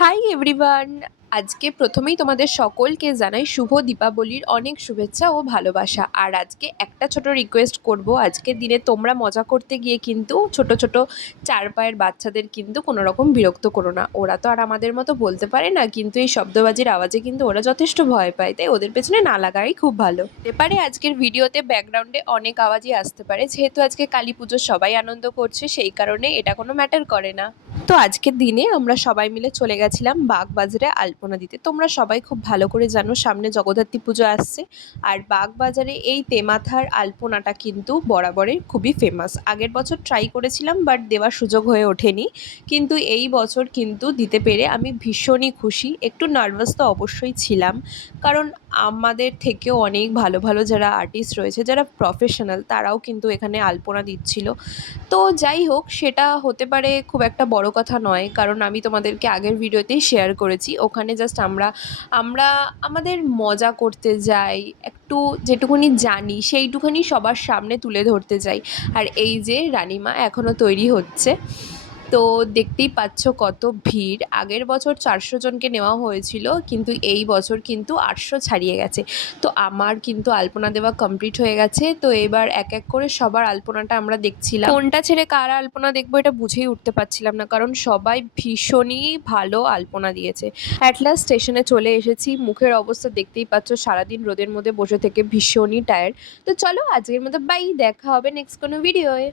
Hi everyone. আজকে প্রথমেই তোমাদের সকলকে জানাই শুভ দীপাবলির অনেক শুভেচ্ছা ও ভালোবাসা। আর আজকে একটা ছোট রিকোয়েস্ট করব, আজকের দিনে তোমরা মজা করতে গিয়ে কিন্তু ছোট ছোট চার পায়ের বাচ্চাদের কিন্তু কোনো রকম বিরক্ত করো না। ওরা তো আর আমাদের মতো বলতে পারে না, কিন্তু এই শব্দবাজির আওয়াজে কিন্তু ওরা যথেষ্ট ভয় পায়, তাই ওদের পেছনে না লাগাই খুব ভালো। হতে পারে আজকের ভিডিওতে ব্যাকগ্রাউন্ডে অনেক আওয়াজই আসতে পারে, যেহেতু আজকে কালী পুজোর সবাই আনন্দ করছে সেই কারণে এটা কোনো ম্যাটার করে না। তো আজকের দিনে আমরা সবাই মিলে চলে গেছিলাম বাগবাজারে আলপনা দিতে। তোমরা সবাই খুব ভালো করে জানো সামনে জগদ্ধাত্রী পুজো আসছে, আর বাগবাজারে এই তেমাথার আলপনাটা কিন্তু বরাবরের খুবই ফেমাস। আগের বছর ট্রাই করেছিলাম বাট দেওয়ার সুযোগ হয়ে ওঠেনি, কিন্তু এই বছর কিন্তু দিতে পেরে আমি ভীষণই খুশি। একটু নার্ভাস তো অবশ্যই ছিলাম, কারণ আমাদের থেকেও অনেক ভালো ভালো যারা আর্টিস্ট রয়েছে, যারা প্রফেশনাল, তারাও কিন্তু এখানে আলপনা দিচ্ছিল। তো যাই হোক, সেটা হতে পারে খুব একটা বড় কথা নয়, কারণ আমি তোমাদেরকে আগের ভিডিওতেই শেয়ার করেছি ওখানে জাস্ট আমরা আমরা আমাদের মজা করতে যাই, একটু যেটুকুনি জানি সেইটুখানি সবার সামনে তুলে ধরতে যাই। আর এই যে রানিমা এখনও তৈরি হচ্ছে, তো দেখতেই পাচ্ছ কত ভিড়। আগের বছর 400 জনকে নেওয়া হয়েছিল, কিন্তু এই বছর কিন্তু 800 ছাড়িয়ে গেছে। তো আমার কিন্তু আলপনা দেওয়া কমপ্লিট হয়ে গেছে। তো এবার এক এক করে সবার আলপনাটা আমরা দেখছিলাম, কোনটা ছেড়ে কার আলপনা দেখবো এটা বুঝেই উঠতে পারছিলাম না, কারণ সবাই ভীষণই ভালো আলপনা দিয়েছে। অ্যাট লাস্ট স্টেশনে চলে এসেছি। মুখের অবস্থা দেখতেই পাচ্ছ, সারাদিন রোদের মধ্যে বসে থেকে ভীষণই টায়ার্ড। তো চলো আজকের মতো বাই, দেখা হবে নেক্সট কোনো ভিডিওয়ে।